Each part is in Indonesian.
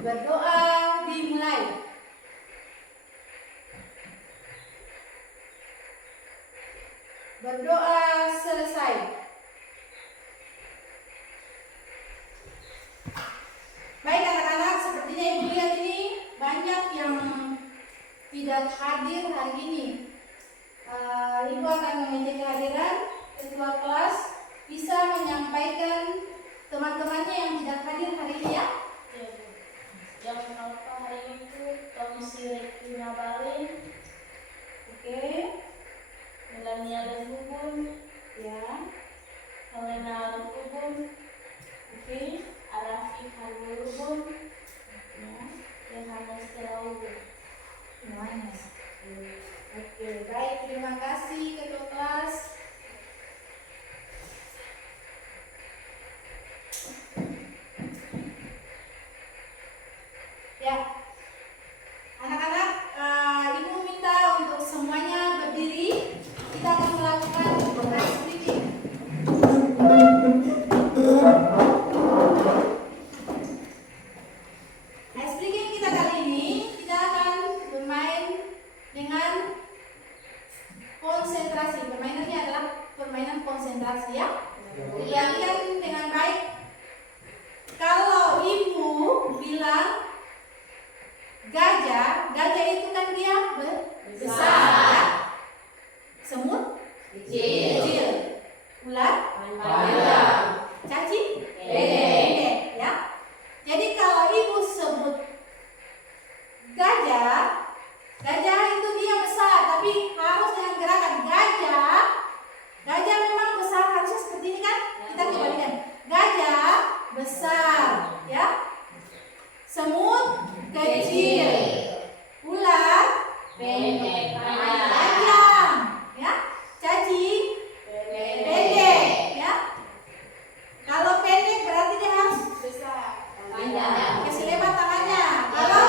Berdoa dimulai. Berdoa selesai. Baik anak-anak, sepertinya Ibu lihat ini banyak yang tidak hadir hari ini. Ibu akan mengecek kehadiran ketua kelas, bisa menyampaikan teman-temannya yang tidak hadir hari ini ya. Yang menolak hari ini itu Komisi Rekti Ngabalin, Oke. Melania Lembubun, Ya. Helena Lembubun, Oke. Arafi Halubun, Ya. Yohanes Telaubun. Semuanya. Oke, baik, terima kasih ketua kelas. Ya, anak-anak, Ibu minta untuk semuanya berdiri. Kita akan melakukan ice breathing. Ice breathing kita kali ini, kita akan bermain dengan konsentrasi. Permainannya adalah permainan konsentrasi ya. Ulangi dengan baik. Kalau Ibu bilang gajah, gajah itu kan dia besar. Semut kecil. Ular panjang. Cacing pendek ya. Jadi kalau Ibu sebut gajah, gajah itu dia besar, tapi harus dengan gerakan gajah. Gajah memang besar, harusnya seperti ini kan? Kita kembalikan. Gajah besar ya. Semut kecil. Ular Pendek, panjang ya. Cacing pendek ya. Kalau pendek berarti dia harus besar. Panjang. Kasih lebar tangannya. Kalau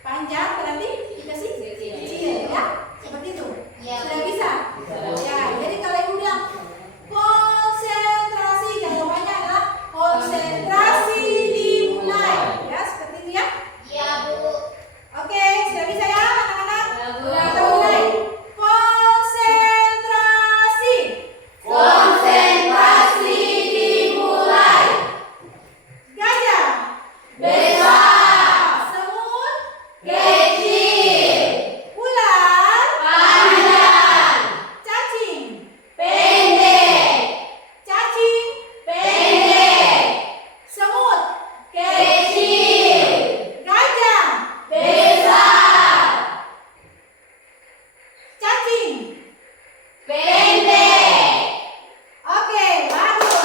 panjang berarti dikasih kecil ya. Seperti itu. Ya. Sudah bisa? Ya, jadi kalau Ibu bilang konsentrasi, jawabannya adalah konsentrasi dimulai. Ya, seperti itu ya. Iya, Bu. Oke, sudah bisa ya anak-anak? Ya, Bu. Kita mulai. Konsentrasi. Konsentrasi dimulai. Gajah. Besar. Semut. Kecil. Ular. Panjang. Cacing. Pendek. Cacing. Pendek. Semut. Kecil. Gajah. Besar. Cacing. Pendek. Oke, bagus.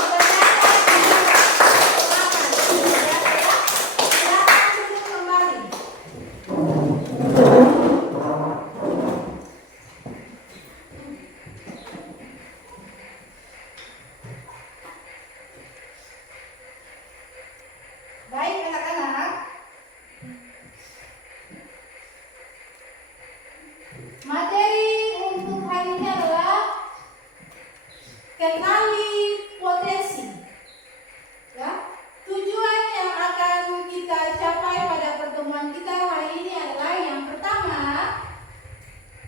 Silakan duduk kembali. Baik anak-anak, materi untuk hari ini adalah kenali potensi. Ya, tujuan yang akan kita capai pada pertemuan kita hari ini adalah yang pertama,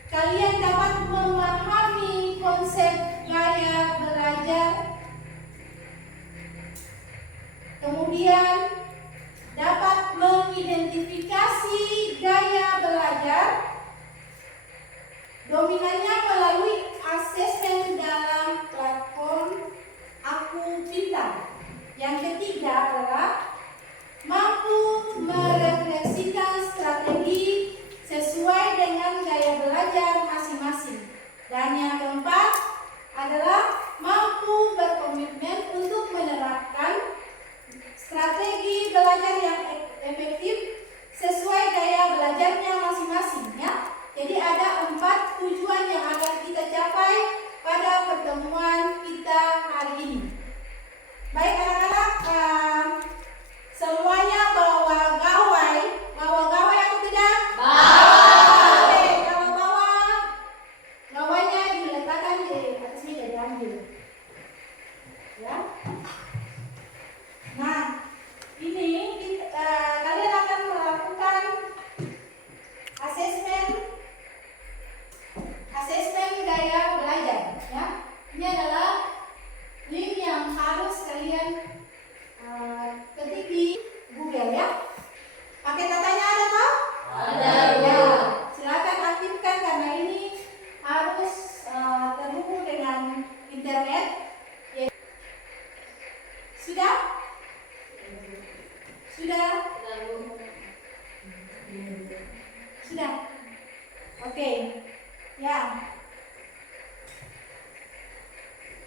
kalian dapat memahami konsep gaya belajar. Kemudian dapat mengidentifikasi gaya belajar, dominannya melalui asesmen dalam platform Aku Pintar. Yang ketiga adalah mampu merefleksikan strategi sesuai dengan gaya belajar masing-masing. Dan yang keempat adalah mampu berkomitmen untuk menerapkan strategi belajar yang efektif sesuai gaya belajarnya masing-masing ya. Jadi ada 4 tujuan yang akan kita capai pada pertemuan kita hari ini. Baik anak-anak, semuanya bawa gawai atau tidak? Oke, kalau bawa gawainya diletakkan di atas meja, diambil. Ya. Nah, ini kita Pakai datanya ada toh? Ada. Ya, silakan aktifkan karena ini harus terhubung dengan internet. Ya. Sudah? Sudah? Sudah? Oke. Ya.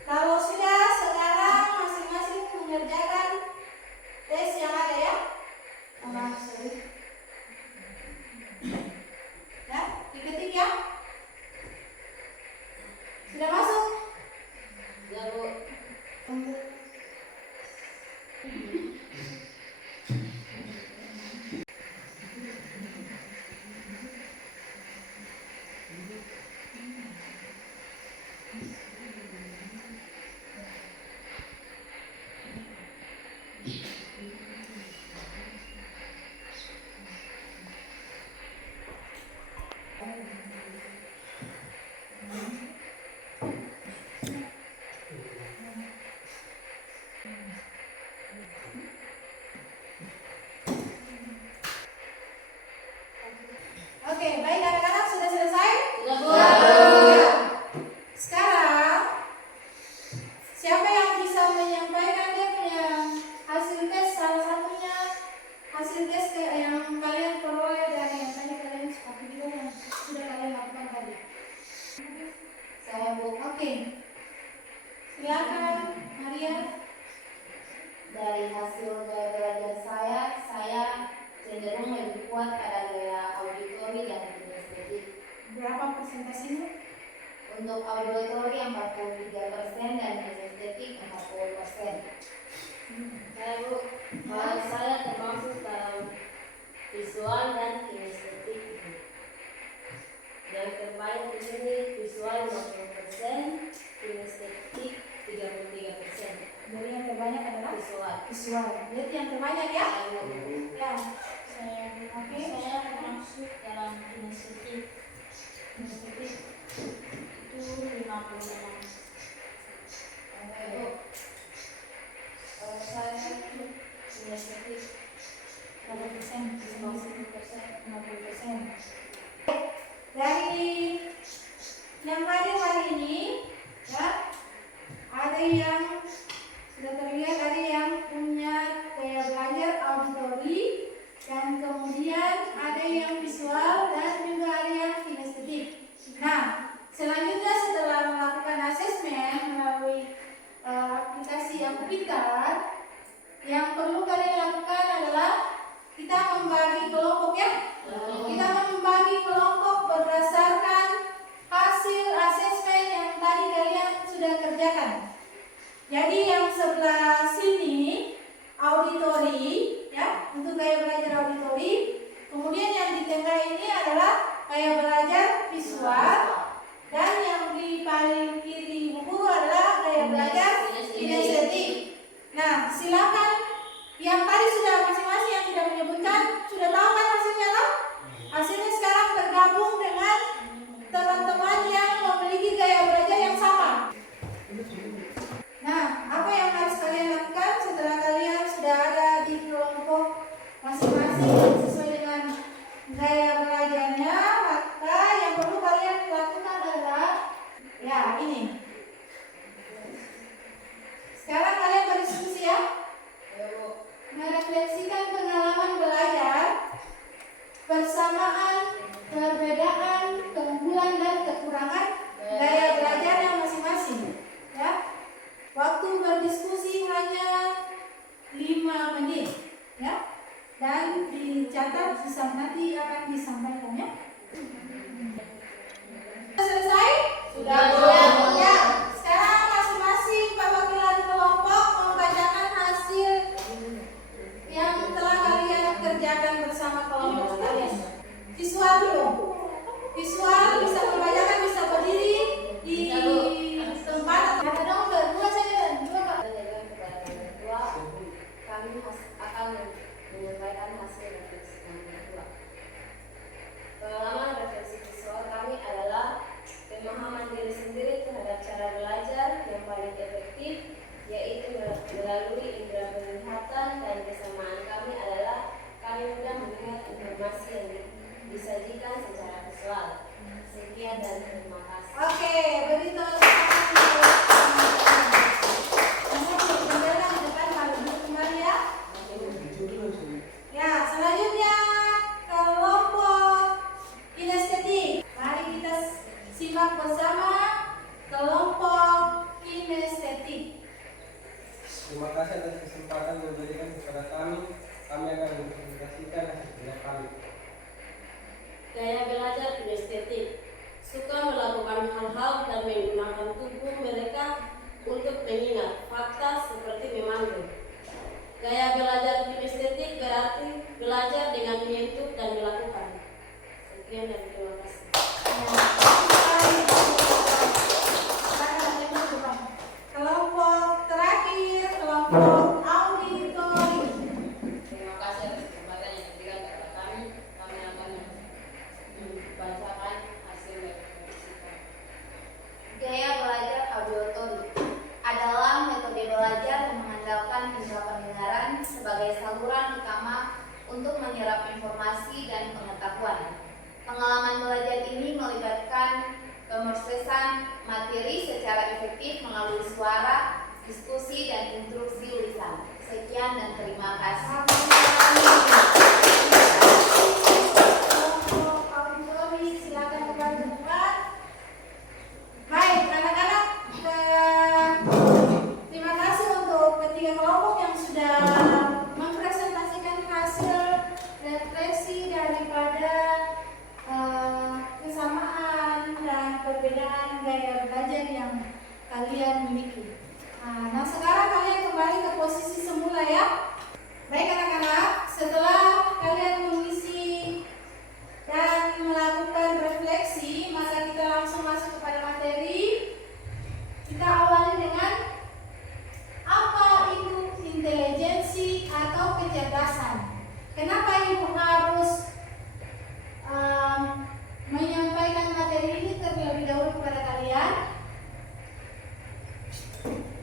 Kalau sudah, sekarang masing-masing mengerjakan tes yang ada ya. Sorry. Ya, diketik ya. Sudah masuk? Ya, Bu. Oke, baik anak-anak, sudah selesai? Sudah, Bu. Ya. Sekarang siapa yang bisa menyampaikan dia punya hasil tes, salah satunya hasil tes yang kalian peroleh dari yang tadi kalian seperti juga yang sudah kalian lakukan tadi. Saya, Bu. Oke, silakan Maria. Dari hasil gaya belajar saya cenderung lebih kuat pada gaya auditori dan kinestetik. Berapa persentasenya? Untuk auditori 43% dan kinestetik 40%. Saya, Bu, kalau saya termasuk dalam visual dan kinestetik. Yang terbaik di sini visual 50%, kinestetik 33%. Jadi yang terbanyak adalah Visual. visual. Jadi yang terbanyak ya? Saya, Bu. Ya. Oke. Saya termasuk dalam kinestetik. Kinestetik itu 56. Kalau saya kinestetik 50%, 50%. 50%. Dari yang hadir hari ini, ya, ada yang sudah terlihat, ada yang punya gaya belajar auditori, dan kemudian ada yang visual dan juga ada yang kinestetik. Nah, selanjutnya setelah melakukan asesmen melalui aplikasi yang pintar, yang perlu kalian lakukan adalah kita membagi kelompok ya. Kita membagi kelompok berdasarkan hasil asesmen yang tadi kalian sudah kerjakan. Jadi yang sebelah sini auditori ya, untuk gaya belajar auditori. Kemudian yang di tengah ini adalah gaya belajar visual, dan yang di paling kiri buku adalah gaya belajar kinestetik. Nah, silakan yang tadi sudah masing-masing yang tidak menyebutkan sudah tahu kan hasilnya toh? Hasilnya sekarang bergabung dengan teman-teman yang memiliki gaya belajar yang sama. Nah, apa yang harus kalian lakukan setelah kalian sudah ada di kelompok masing-masing sesuai dengan gaya belajarnya? Maka yang perlu kalian lakukan adalah ya ini. Sekarang kalian berdiskusi ya. Merefleksikan pengalaman belajar, persamaan, perbedaan, keunggulan dan kekurangan gaya belajarnya masing-masing. Ya. Waktu berdiskusi hanya 5 menit, ya. Dan dicatat nanti akan disampaikan ya. Selesai? Sudah, Bu. Ya. Sekarang masing-masing perwakilan kelompok membacakan hasil yang telah kalian kerjakan bersama kelompok kalian. Visual dulu. Visual bisa membacakan, bisa berdiri di tempat. Ada dong berdua saja dan dua Kak. Kepada kedua, kami akan menyampaikan hasil refleksi kami kedua. Pengalaman refleksi visual kami adalah pemahaman diri sendiri mengintegrasikan hasil kerja kami. Gaya belajar kinestetik, suka melakukan hal-hal dan menggunakan tubuh mereka untuk mengingat fakta seperti memanggil. Gaya belajar kinestetik berarti belajar dengan menyentuh dan melakukan. Sekian dan terima kasih. Kelompok terakhir, kelompok auditori. Terima kasih atas kesempatan yang diberikan kepada kami. Kami akan membacakan hasil verifikasi. Gaya belajar auditori adalah metode belajar yang mengandalkan indera pendengaran sebagai saluran utama untuk menyerap informasi dan pengetahuan. Pengalaman belajar ini melibatkan pemrosesan materi secara efektif melalui suara, diskusi, dan instruksi lisan. Sekian dan terima kasih. Kelompok auditori, silakan kembali ke depan. Baik, anak-anak, terima kasih untuk ketiga kelompok yang sudah mempresentasikan hasil refleksi daripada kesamaan dan perbedaan gaya belajar yang kalian miliki. Nah, sekarang kalian kembali ke posisi semula ya. Baik anak-anak, setelah kalian mengisi dan melakukan refleksi, maka kita langsung masuk kepada materi. Kita awali dengan apa itu intelijensi atau kecerdasan. Kenapa ibu harus menyampaikan materi ini terlebih dahulu kepada kalian?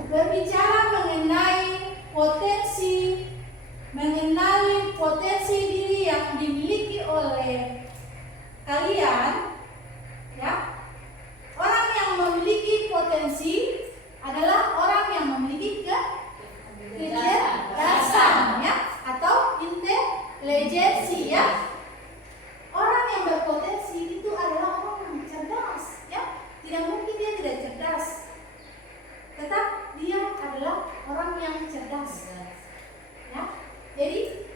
Berbicara mengenali potensi diri yang dimiliki oleh kalian, ya. Orang yang memiliki potensi adalah orang yang memiliki kecerdasan, ya, atau intelijensi, ya. Orang yang berpotensi itu adalah orang yang cerdas, ya. Tidak mungkin dia tidak cerdas, tetap dia adalah orang yang cerdas, ya. Jadi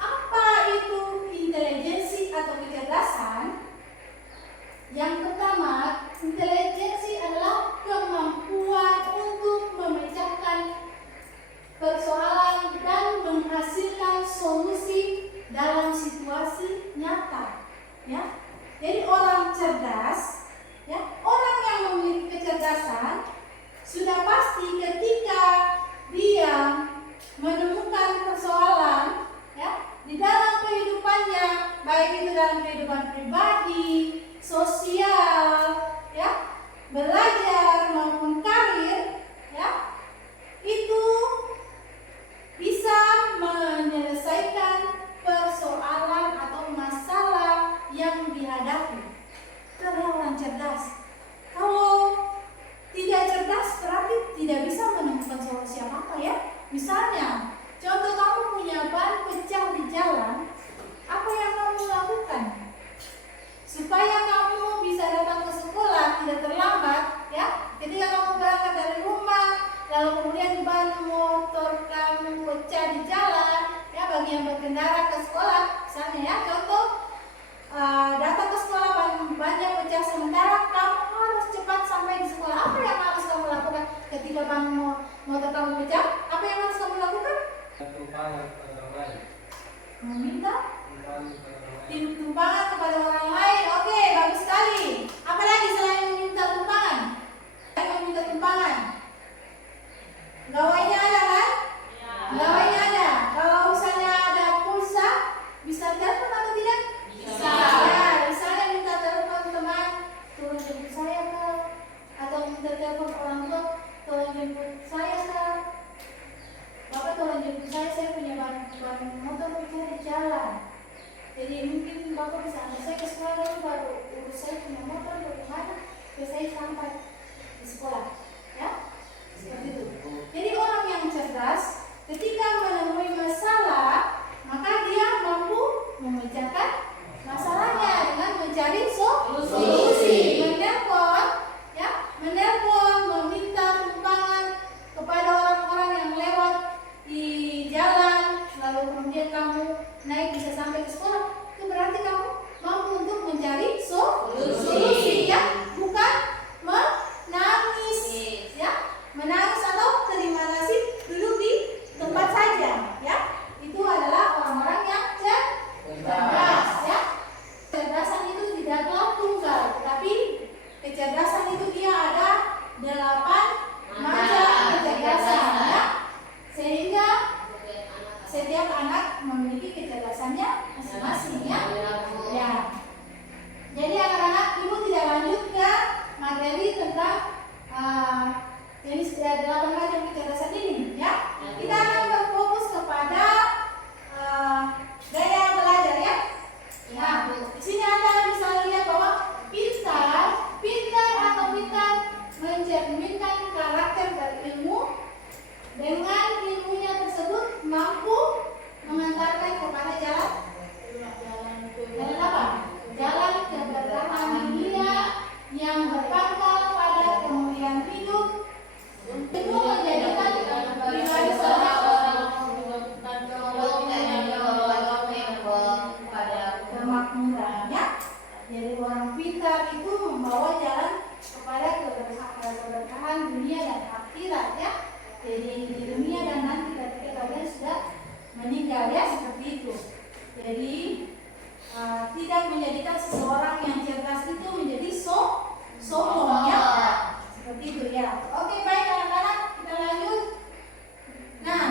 apa itu intelijensi atau kecerdasan? Yang pertama, intelijensi adalah kemampuan untuk memecahkan persoalan dan menghasilkan solusi dalam situasi nyata, ya. Jadi orang cerdas, ya, orang yang memiliki kecerdasan sudah pasti ketika dia menemukan persoalan, ya, di dalam kehidupannya, baik itu dalam kehidupan pribadi, sosial, ya, belajar maupun karir, ya, itu bisa menyelesaikan persoalan atau masalah yang dihadapi. Itu adalah orang cerdas. Kalau tidak cerdas berarti tidak bisa menemukan solusi apa-apa, ya. Misalnya, contoh kamu punya ban pecah di jalan, apa yang kamu lakukan? Supaya kamu bisa datang ke sekolah tidak terlambat, ya. Ketika kamu berangkat dari rumah, lalu kemudian ban motor kamu pecah di jalan, ya, bagi yang berkendara ke sekolah, misalnya, ya, contoh datang ke sekolah bannya pecah sementara kamu harus cepat sampai di sekolah. Apa yang harus kamu lakukan ketika ban motor kamu pecah? Apa yang harus kamu lakukan? Tumpangan kepada orang lain. Meminta Tumpangan kepada orang lain. tumpangan kepada orang lain. Oke, bagus sekali. Apa lagi selain meminta tumpangan? Selain meminta tumpangan, gawainya ada kan? Gawainya ada. Kalau misalnya ada pulsa, bisa telepon atau tidak? Bisa. Ya, misalnya minta telepon teman, tolong jemput saya ke, atau minta telepon orang tua, tolong jemput saya ke. Bapak tolong jemput saya punya ban motor pecah di jalan. Jadi mungkin Bapak bisa antar saya ke sekolah dulu, baru urus saya punya motor bagaimana saya sampai di sekolah, ya. Seperti itu. Jadi orang yang cerdas ketika menemui masalah, maka dia mampu memecahkan masalahnya dengan mencari solusi. Menelpon, ya, meminta tumpangan kepada orang-orang yang lewat di jalan, lalu kemudian kamu baik bisa sampai ke sekolah, itu berarti kamu mampu untuk mencari solusi ya, bukan menangis ya, menangis atau terima nasib duduk di tempat saja ya. Itu adalah orang-orang yang cerdas ya. Kecerdasan itu tidaklah tunggal, tetapi kecerdasan itu dia ada 8 macam kecerdasan ya. Sehingga setiap anak memiliki kecerdasannya masing-masing ya. Ya. Jadi anak-anak, ibu tidak lanjut ke materi tentang jenis 8 macam kecerdasan ini ya. Kita akan berfokus kepada gaya belajar ya. Nah, di sini Anda bisa lihat bahwa pintar atau pintar mencerminkan karakter berilmu. Dengan ilmunya tersebut mampu mengantarkan kepada jalan apa? Jalan keberkahan dunia yang berpangkal pada kemuliaan hidup. Itu menjadikan pribadi seorang kemakmuran ya. Jadi orang pintar itu membawa jalan kepada keberkahan dunia dan akhirat ya. Jadi di dunia dan nanti ketika kalian sudah meninggal ya, seperti itu. Jadi tidak menjadikan seseorang yang cerdas itu menjadi sombong ya, seperti itu ya. Oke baik anak-anak, kita lanjut. Nah,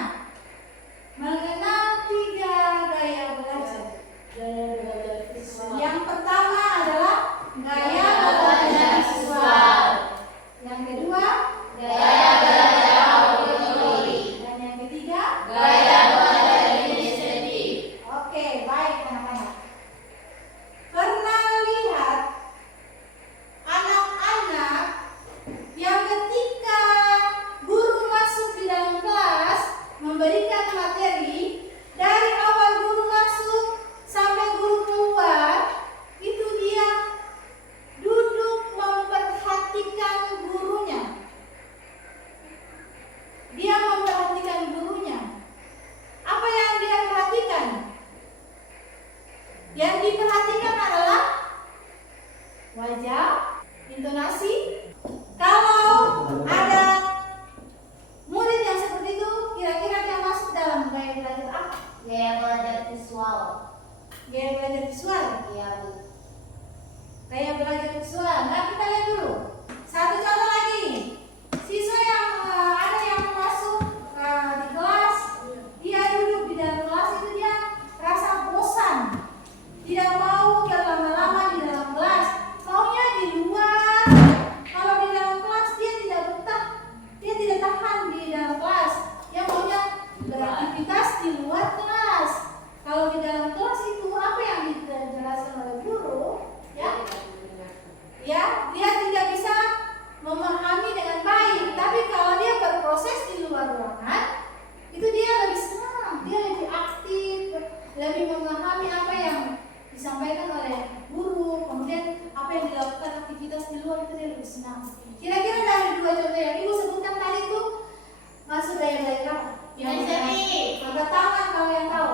mengenal 3 gaya belajar. Yang pertama adalah gaya belajar visual. Yang kedua gaya belajar auditori. Dan yang ketiga gaya belajar kinestetik. Oke baik anak-anak. Pernah lihat anak-anak yang ketika guru masuk di dalam kelas memberikan materi, dari awal guru masuk sampai guru keluar, itu dia duduk memperhatikan gurunya. Dia memperhatikan gurunya. Apa yang dia perhatikan? Yang diperhatikan adalah wajah, intonasi. Kalau ada murid yang seperti itu, kira-kira dia masuk dalam gaya belajar apa? Gaya belajar visual. Gaya belajar visual. Iya, Bu. Gaya belajar visual. Nah, kita lihat dulu. Satu contoh lagi. Siswa yang ada yang masuk di kelas, dia duduk di dalam kelas itu dia rasa bosan. Tidak mau berlama-lama di dalam kelas. Maunya di luar. Kalau di dalam kelas dia tidak betah. Dia tidak tahan di dalam kelas. Dia maunya beraktivitas di luar kelas. Kalau di dalam kelas itu apa yang dijelaskan oleh guru, ya, dia tidak bisa memahami dengan baik. Tapi kalau dia berproses di luar ruangan, itu dia lebih senang, dia lebih aktif, lebih memahami apa yang disampaikan oleh guru. Kemudian apa yang dilakukan aktivitas di luar itu dia lebih senang. Kira-kira dari 2 contoh yang ibu sebutkan tadi itu masuk gaya belajar apa? Kinestetik. Angkat tangan kalau yang tahu.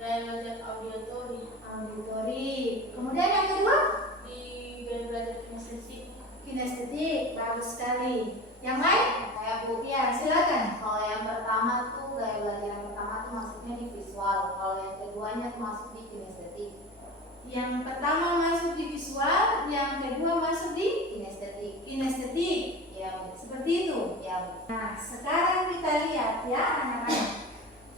Gaya belajar auditori. Auditori. Kemudian yang kedua, Di gaya belajar kinestetik. kinestetik. Bagus sekali. Yang lain? Saya, Bu. Ya, silakan. Kalau yang pertama tuh gaya belajar yang pertama tuh masuknya di visual. Kalau yang keduanya tuh masuk di kinestetik. Yang pertama masuk di visual, yang kedua masuk di Kinestetik. kinestetik. Iya, Bu. Seperti itu. Iya, Bu. Nah, sekarang kita lihat ya anak-anak.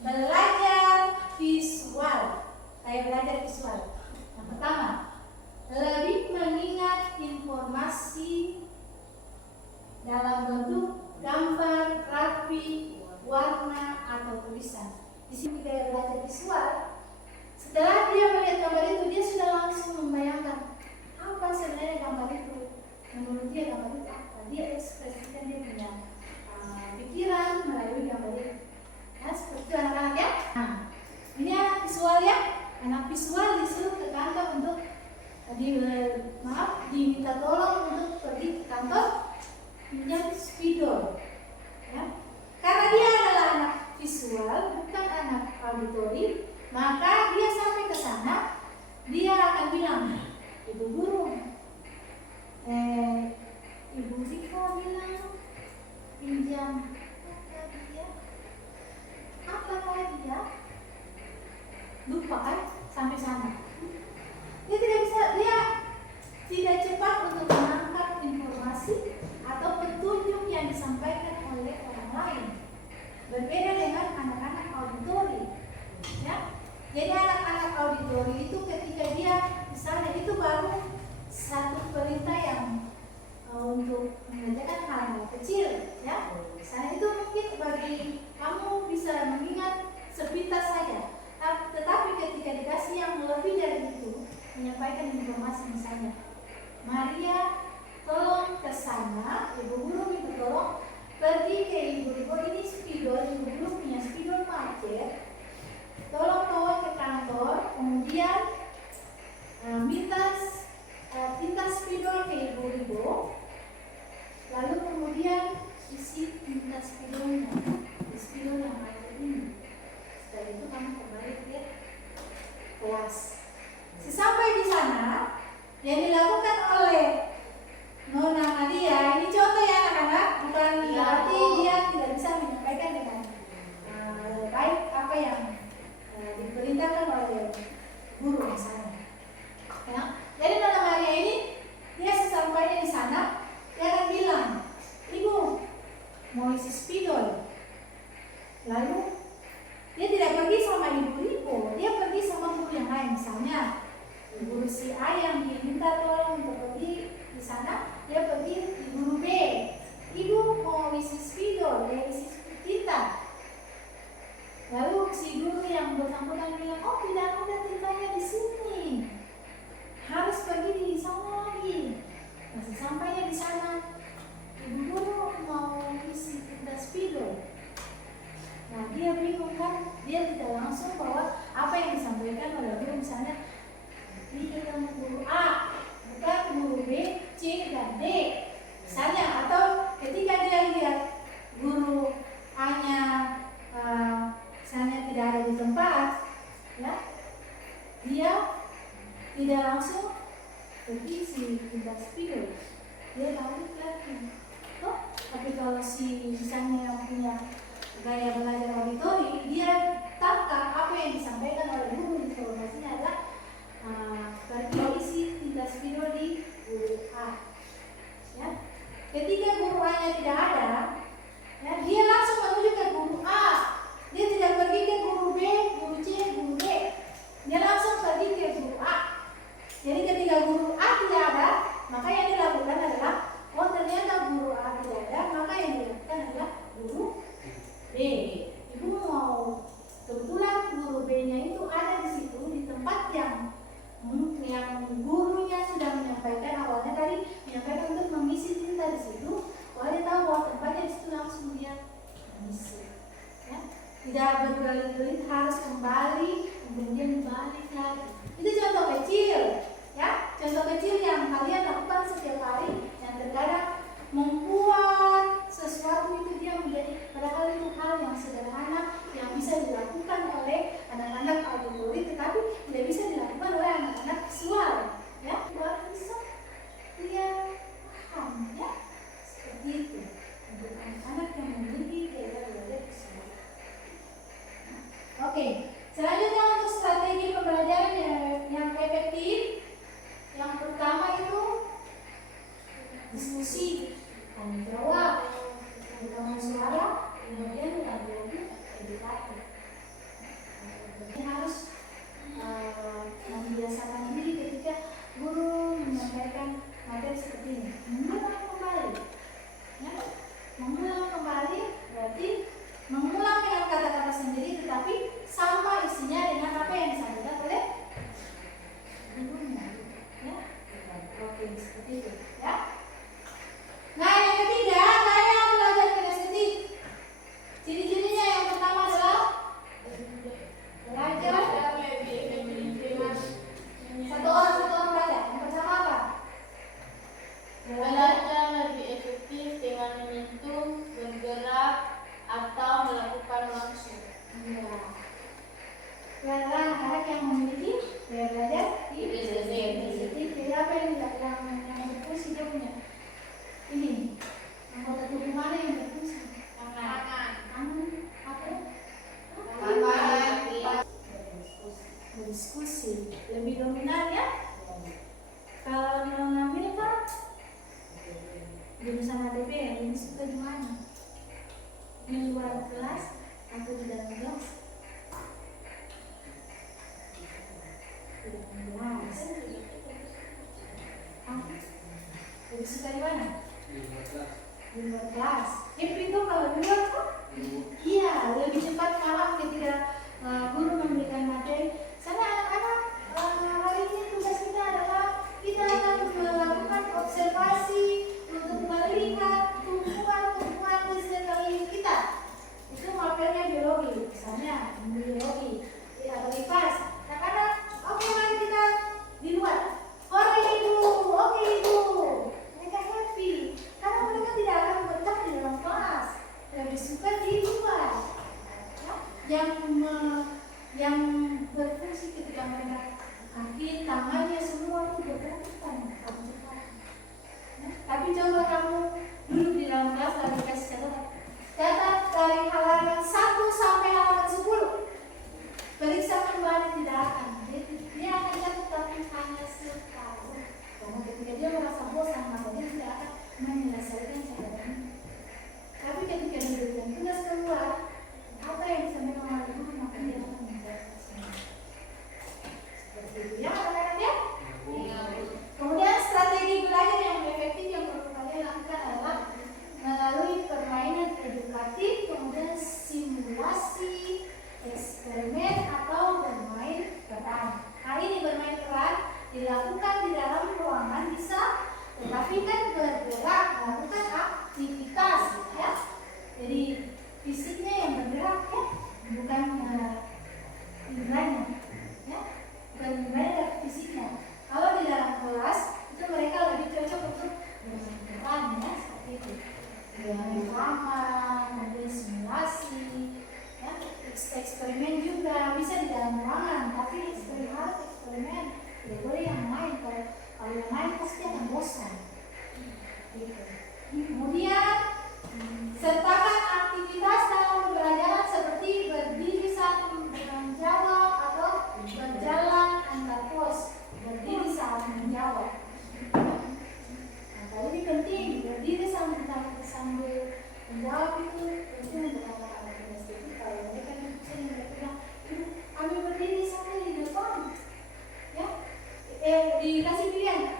Belajar visual. Kayak belajar visual. Yang pertama, lebih mengingat informasi dalam bentuk gambar, grafik, warna, atau tulisan. Di sini gaya belajar visual. Setelah dia melihat gambar itu, dia sudah langsung membayangkan apa sebenarnya gambar itu. Menurut dia gambar itu apa? Dia ekspresikan, dia punya pikiran melalui gambar itu. Nah, seperti itu anak-anak ya. Nah, ini anak visual ya. Anak visual disuruh ke kantor untuk diminta tolong untuk pergi ke kantor pinjam spidol. Ya. Karena dia adalah anak visual, bukan anak auditori, maka dia sana, dia akan bilang, Ibu guru, Ibu Rika bilang pinjam apa tadi ya? Lupa kan sampai sana. Dia tidak cepat untuk menangkap informasi atau petunjuk yang disampaikan oleh orang lain. Berbeda dengan anak-anak auditori, ya. Jadi anak-anak auditori itu ketika dia misalnya itu baru satu perintah yang untuk mengerjakan hal-hal kecil, ya. Misalnya itu mungkin bagi kamu bisa mengingat sepintas saja. Tetapi ketika dikasih yang lebih dari itu, menyampaikan informasi misalnya, Maria, tolong ke sana, Ibu guru minta tolong pergi ke ibu ini spidol, Ibu guru punya spidol macet, tolong bawa ke kantor, kemudian minta tinta spidol ke ibu, lalu kemudian isi tinta spidolnya di spidol yang ada ini. Setelah itu kamu kembali ke kelas. Sesampai di sana, yang dilakukan oleh Nona Nadia, ini contoh ya anak-anak, bukan berarti dia tidak bisa menyampaikan dengan baik apa yang diperintahkan oleh guru misalnya. Ya. Jadi Nona Maria ini, dia sesampainya di sana, dia akan bilang, Ibu, mau isi spidol. Lalu dia tidak pergi sama Ibu Riko, dia pergi sama guru yang lain. Misalnya guru si A yang diminta tolong untuk pergi di sana, dia pergi di guru B. Ibu mau isi spidol, dia isi tinta. Lalu si guru yang bersangkutan bilang, oh tidak ada tintanya di sini, harus pergi di sana lagi. Masih sampainya di sana, Ibu guru mau isi tinta spidol. Nah dia bingung kan, dia tidak langsung bahwa apa yang disampaikan oleh guru misalnya, ini ketemu guru A, bukan guru B, C, dan D misalnya. Atau ketika dia lihat guru A-nya misalnya tidak ada di tempat, ya, dia tidak langsung pergi si tinta spidol, dia balik lagi. Tapi kalau si misalnya yang punya gaya belajar auditori, dia tangkap apa yang disampaikan oleh guru. Informasinya adalah pergi isi tinta spidol di guru A. Ya. Ketika guru A-nya tidak ada, ya, dia langsung menuju ke guru A. Dia tidak pergi ke guru B, guru C, guru D. Dia langsung pergi ke guru A. Jadi ketika guru A tidak ada, maka yang dilakukan adalah, oh ternyata guru A tidak ada, maka yang dilakukan adalah guru B. Ibu mau, kebetulan guru B-nya itu ada di situ, di tempat yang gurunya sudah menyampaikan awalnya tadi, menyampaikan untuk mengisi tinta di situ. Kalau dia tahu bahwa tempatnya di situ, langsung dia mengisi. Ya. Tidak berbelit-belit harus kembali, kemudian balik lagi. Itu contoh kecil, ya, contoh kecil yang kalian lakukan setiap hari, yang terkadang membuat sesuatu itu dia menjadi, padahal itu hal yang sederhana yang bisa dilakukan oleh anak-anak auditori, tetapi tidak bisa dilakukan oleh anak-anak visual, ya, buat bisa dia paham, ya, seperti itu untuk anak-anak yang memiliki gaya belajar visual. Oke, selanjutnya untuk strategi pembelajaran yang efektif, yang pertama itu diskusi, tanya jawab, rekaman suara, kemudian lagi edukasi. Jadi harus membiasakan diri ketika guru menyampaikan materi seperti ini. Mengulang kembali, ya, mengulang kembali berarti mengulang dengan kata-kata sendiri, tetapi sama isinya dengan apa yang disampaikan oleh gurunya, ya. Oke, seperti itu, ya. Nah, yang ketiga, gaya belajar kinestetik. Ciri-cirinya yang pertama adalah belajar diskusi lebih dominan ya. Kalau mengambil kan jurusan ADB yang suka di mana? Di luar kelas atau di dalam kelas? Di dalam kelas. Lebih suka di mana? Di luar kelas. Itu kalau di luar kok? Iya, lebih cepat paham ketika guru memberikan materi. Sana anak-anak hari ini tugas kita adalah kita akan melakukan observasi untuk melihat tumbuhan di sekeliling kita. Itu materinya biologi, misalnya biologi atau IPAS. Anak-anak, oke, mari kita di luar. Oke ibu, mereka happy karena mereka tidak akan betah di dalam kelas, lebih suka di luar. Ya? Yang berfungsi ketika mereka kaki, tangannya semua itu bergerak. Tapi coba kamu duduk di dalam kelas lalu kasih catat dari halaman 1 sampai halaman 10. Periksa kembali tidak akan. Dia akan catat tapi hanya sekali. Karena ketika dia merasa bosan maka dia tidak akan menyelesaikan catatan. Tapi ketika dia berikan tugas keluar, apa yang disampaikan oleh guru maka dia akan mengerjakan. Seperti itu ya anak-anak ya. Kemudian strategi belajar yang efektif yang perlu kalian lakukan adalah melalui permainan edukatif, kemudian simulasi, eksperimen atau bermain peran. Hari ini bermain peran dilakukan di dalam ruangan bisa, tetapi kan bergerak melakukan aktivitas ya. Jadi fisiknya yang bergerak ya, bukan indranya ya, bukan indranya tapi fisiknya. Kalau di dalam kelas itu mereka lebih cocok untuk bermain peran ya, seperti itu. Bermain drama, kemudian simulasi, ya, eksperimen juga bisa di dalam ruangan, tapi eksperimen tidak boleh yang lain. Kalau yang lain pasti akan bosan. Gitu. Kemudian sertakan aktivitas dalam pembelajaran seperti berdiri saat menjawab atau berjalan antar pos. Berdiri saat menjawab. Nah, ini penting, berdiri sambil menjawab itu penting untuk anak-anak domestik. Kalau mereka sering bilang, kami berdiri sambil di depan, ya, dikasih pilihan,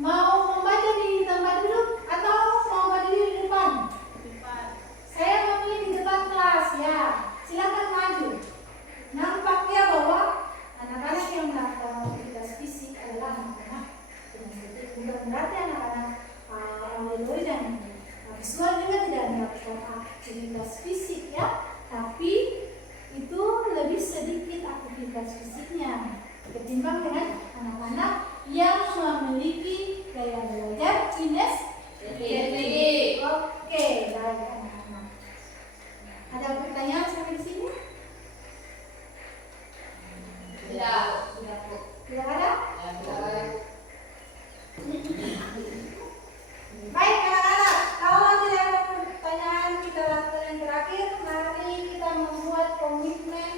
mau membaca di tempat duduk atau mau berdiri di depan. Saya memilih di depan kelas, ya, silakan maju. Nampaknya bahwa anak-anak yang melakukan aktivitas fisik adalah anak-anak domestik. Bukan berarti anak-anak auditori dan visual juga tidak melakukan aktivitas fisik ya, tapi itu lebih sedikit aktivitas fisiknya ketimbang dengan anak-anak yang memiliki gaya belajar kinestetik. Oke, baik anak-anak. Ada pertanyaan sampai di sini? Tidak. Tidak ada? Baik anak-anak, kalau tidak ada pertanyaan kita lakukan yang terakhir. Mari kita membuat komitmen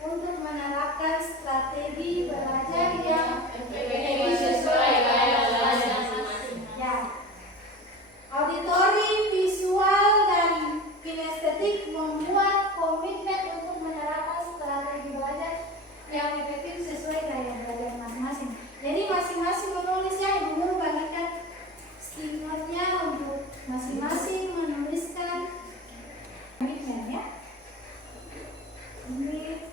untuk menerapkan strategi belajar yang efektif sesuai gaya belajar masing-masing. Ya. Auditori, visual, dan kinestetik membuat komitmen untuk menerapkan strategi belajar yang efektif sesuai gaya belajar masing-masing. Jadi masing-masing menulis ya, ibu guru bagikan stikernya untuk masing-masing menuliskan komitmen ya. Ini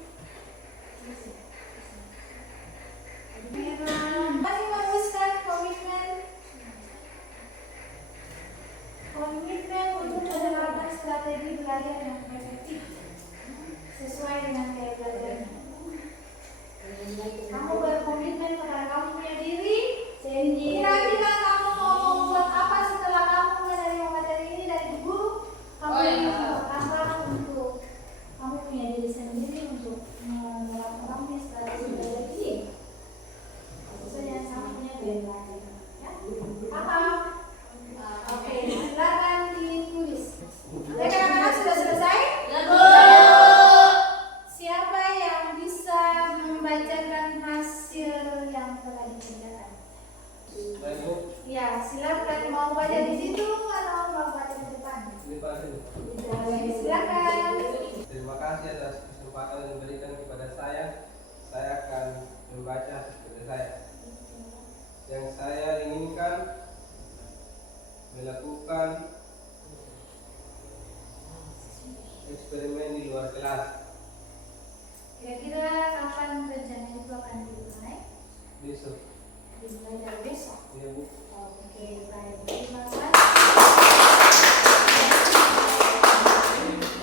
yang telah dikerjakan. Baik Bu, Ya, silakan mau baca di situ atau mau baca di depan? ini Pak Sin. Silakan. Terima kasih atas kesempatan yang diberikan kepada saya. Saya akan membaca kepada saya. Yang saya inginkan melakukan eksperimen di luar kelas. Kira-kira kapan rencana itu akan dimulai? Besok. Dimulai dari besok. Iya Bu. Oke, baik. Terima kasih.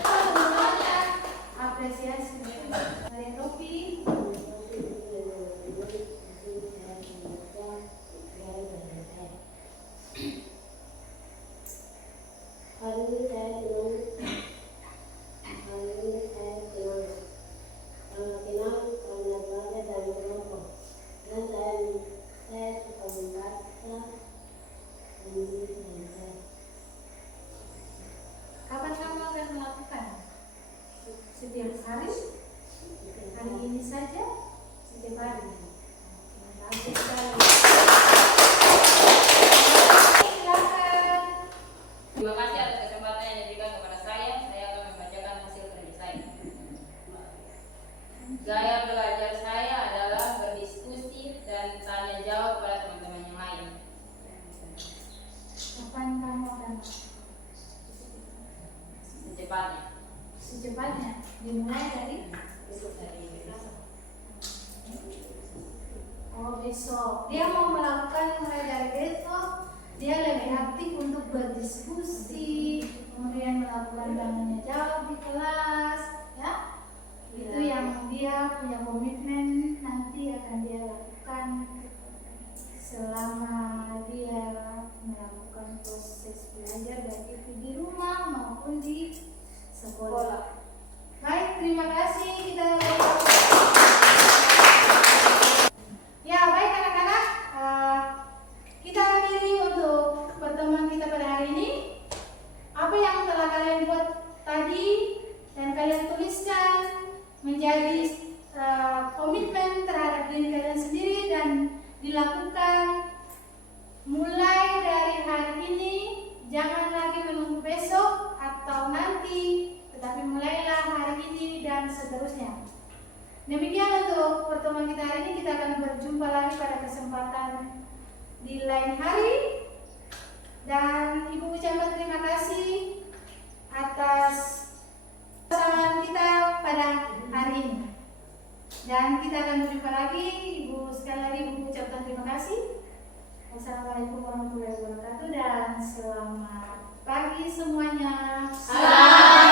Semuanya apresiasi. Dari Robi. Hari ini saya senang karena belajar dan berkelompok. Dan saya suka membaca dan menulis. Kapan kamu akan melakukan? Setiap hari? Hari ini saja? Setiap hari? Bagus sekali. Silakan. Terima kasih atas kesempatan yang diberikan kepada saya. Saya akan membacakan hasil kerja saya. Gaya belajar saya adalah berdiskusi dan tanya jawab pada teman-teman yang lain. Kapan kamu akan Secepatnya. secepatnya? Dimulai dari? Besok dari besok. Oh, besok. Dia mau melakukan mulai dari besok. Dia lebih aktif untuk berdiskusi, kemudian melakukan tanya jawab di kelas, ya. Itu yang dia punya komitmen nanti akan dia lakukan selama dia melakukan proses belajar baik itu di rumah maupun di sekolah. Baik, terima kasih. Ya, baik anak-anak. Kita akhiri untuk pertemuan kita pada hari ini. Apa yang telah kalian buat tadi dan kalian tuliskan menjadi komitmen terhadap diri kalian sendiri dan dilakukan mulai dari hari ini. Jangan lagi menunggu besok atau nanti, tetapi mulailah hari ini dan seterusnya. Demikian untuk pertemuan kita hari ini. Kita akan berjumpa lagi pada kesempatan di lain hari. Dan Ibu ucapkan terima kasih atas persamaan kita pada hari ini. Dan kita akan berjumpa lagi. Ibu sekali lagi Ibu ucapkan terima kasih. Wassalamualaikum warahmatullahi wabarakatuh dan selamat pagi semuanya. Selamat